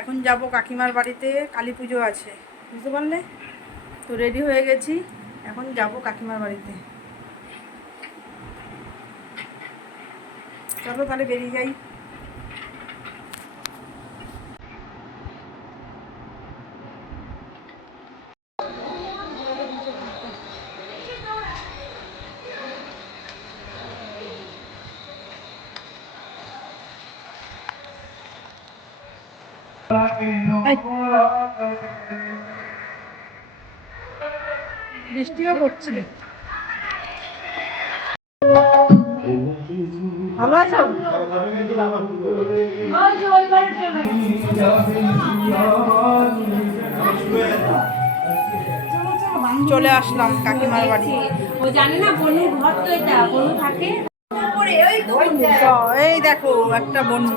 এখন যাব কাকিমার বাড়িতে, কালী পুজো আছে। বুঝতে পারলে? তো রেডি হয়ে গেছি, এখন যাব কাকিমার বাড়িতে। চলো তাহলে বেরিয়ে যাই। বৃষ্টিও পড়ছে। ভালো আছো? চলে আসলাম কাকিমার বাড়ি। ও জানে না বনু ঘর তো এটা বনু থাকে। এই দেখো একটা বন্ধু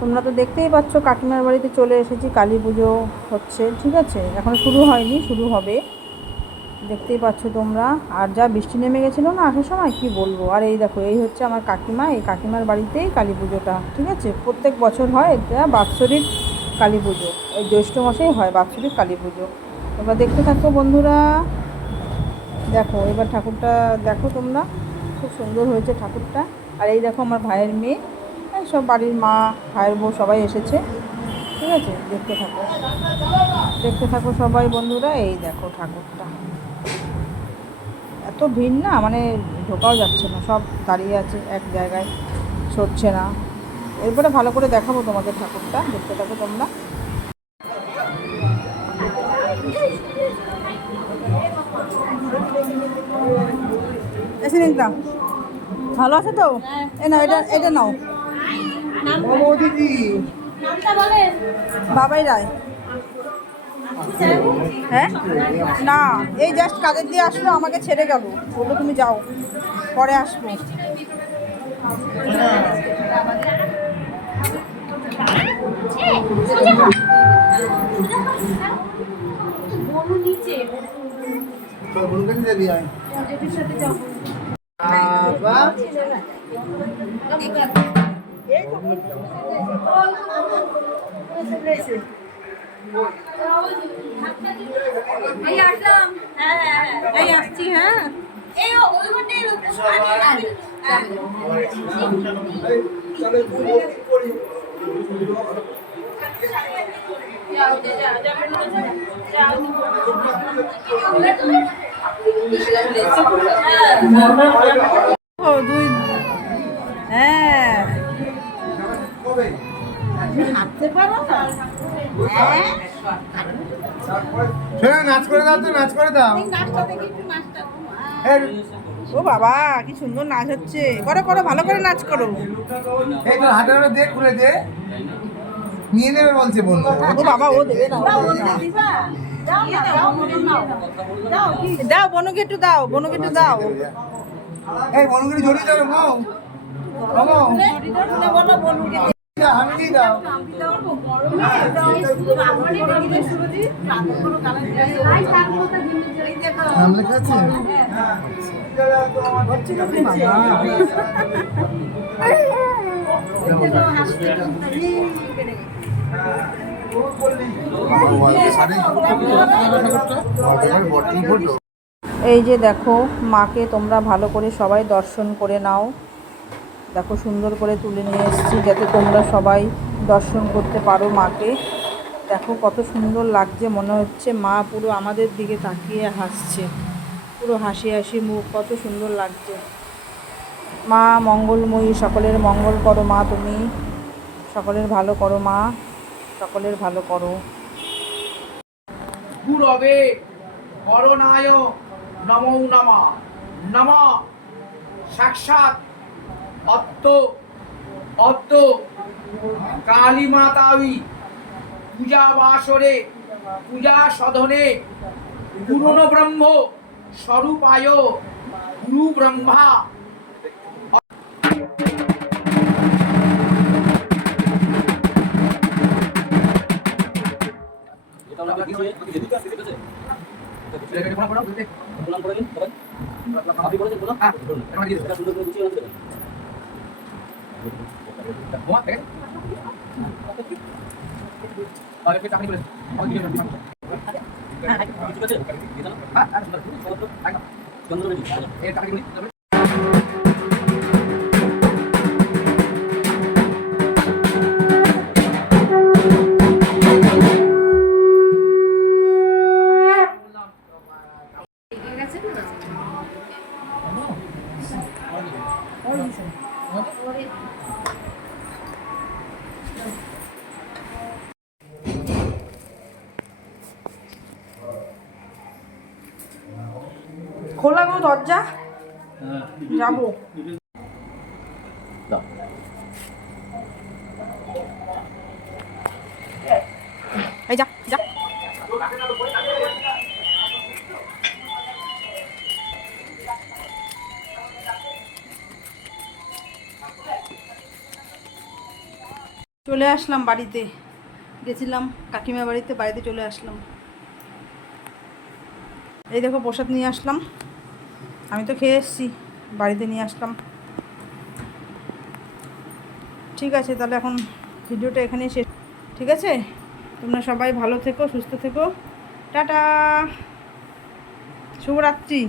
তোমরা তো দেখতেই পাচ্ছ, কাকিমার বাড়িতে চলে এসেছি, কালী পুজো হচ্ছে, ঠিক আছে? এখন শুরু হয়নি, শুরু হবে। দেখতেই পাচ্ছ তোমরা। আর যা বৃষ্টি নেমে গেছিল না আসার সময়, কি বলব? আর এই দেখো, এই হচ্ছে আমার কাকিমা, এই কাকিমার বাড়িতেই কালী পুজোটা, ঠিক আছে? প্রত্যেক বছর হয় এটা বাৎসরিক কালী পুজো, এই জ্যৈষ্ঠ মাসেই হয় বাৎসরিক কালী পুজো। তোমরা দেখতে থাকো বন্ধুরা। দেখো, এবার ঠাকুরটা দেখো তোমরা, খুব সুন্দর হয়েছে ঠাকুরটা। আর এই দেখো আমার ভাইয়ের মেয়ে সব বাড়ির মা ভাইয়ের বউ সবাই এসেছে। ঠিক আছে? দেখতে থাকো। দেখতে থাকো সবাই বন্ধুরা। এই দেখো ঠাকুরটা। এত ভিড় না? মানে ঢোকাও যাচ্ছে না। সব দাঁড়িয়ে আছে এক জায়গায় সরছে না। এরপরে ভালো করে দেখাবো তোমাদের ঠাকুরটা। দেখতে থাকো তোমরা। এসে নিলাম ভালো আছে তো? এ নাও এটা এটা নাও। বাবাই রায়। হ্যাঁ? না এই জাস্ট কাজের দিয়ে আসলো আমাকে ছেড়ে গেল। বলল তুমি যাও পরে আসব। বনু এই আসছি হ্যাঁ দুই নাচ করে দাও তো নাচ করে দাও। ও বাবা কি সুন্দর নাচ হচ্ছে। করো করো ভালো করে নাচ করো। এই তো হাতে হাতে দে খুলে দে। নিয়ে নেবে বলছে বন্ধু। ও বাবা ও দেবে না দাও বনুকে একটু দাও বনুকে একটু দাও। এই বনুগুলি জড়িয়ে যাবে মৌ এই যে দেখো মাকে তোমরা ভালো করে সবাই দর্শন করে নাও। দেখো সুন্দর করে তুলে নিয়ে এসেছি যাতে তোমরা সবাই দর্শন করতে পারো মাকে। দেখো কত সুন্দর লাগছে, মনে হচ্ছে মা পুরো আমাদের দিকে তাকিয়ে হাসছে। পুরো হাসি হাসি মুখ, কত সুন্দর লাগছে। মা, মঙ্গলময়ী, সকলের মঙ্গল করো মা তুমি। সকলের ভালো করো মা, সকলের ভালো করো। গুরবে করণায় নমো নমা। নম। সাক্ষাৎ অত্ত অত্ত কালী মাতাবি পূজা বাসরে পূজা সধনে পুরনো ব্রহ্ম স্বরূপায় গুরু ব্রহ্মা। আছে প্রণাম করে? দিন সবাই খোলা গো দরজা যাব। এই যা যা। চলে আসলাম বাড়িতে। গেছিলাম কাকিমার বাড়িতে বাড়িতে চলে আসলাম। এই দেখো প্রসাদ নিয়ে আসলাম। আমি তো খেয়ে এসছি, বাড়িতে নিয়ে আসলাম। ঠিক আছে, তাহলে এখন ভিডিওটা এখানেই শেষ। ঠিক আছে? তোমরা সবাই ভালো থেকো, সুস্থ থেকো। টাটা! শুভরাত্রি।